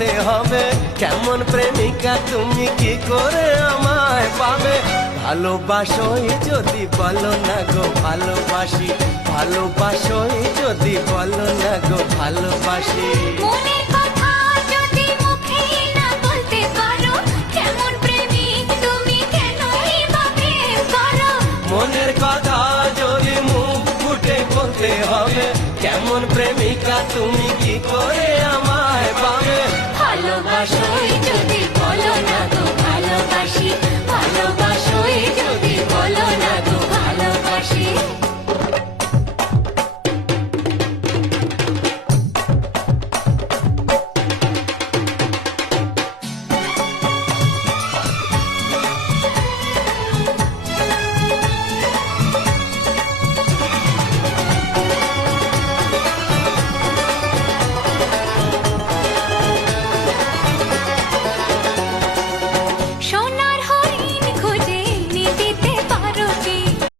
বলতে হবে কেমন প্রেমিকা তুমি কি করে আমায় পাবে। ভালোবাসোই যদি বলো না গো ভালোবাসি, ভালোবাসোই যদি বলো না গো ভালোবাসি। মনের কথা যদি মুখে না বলতে পারো, কেমন প্রেমিক তুমি কেনই বা প্রেম করো। মনের কথা যদি মুখ ফুটে বলতে হবে কেমন প্রেমিকা তুমি কি করে আমায় পাবে। ভালোবাসোই যদি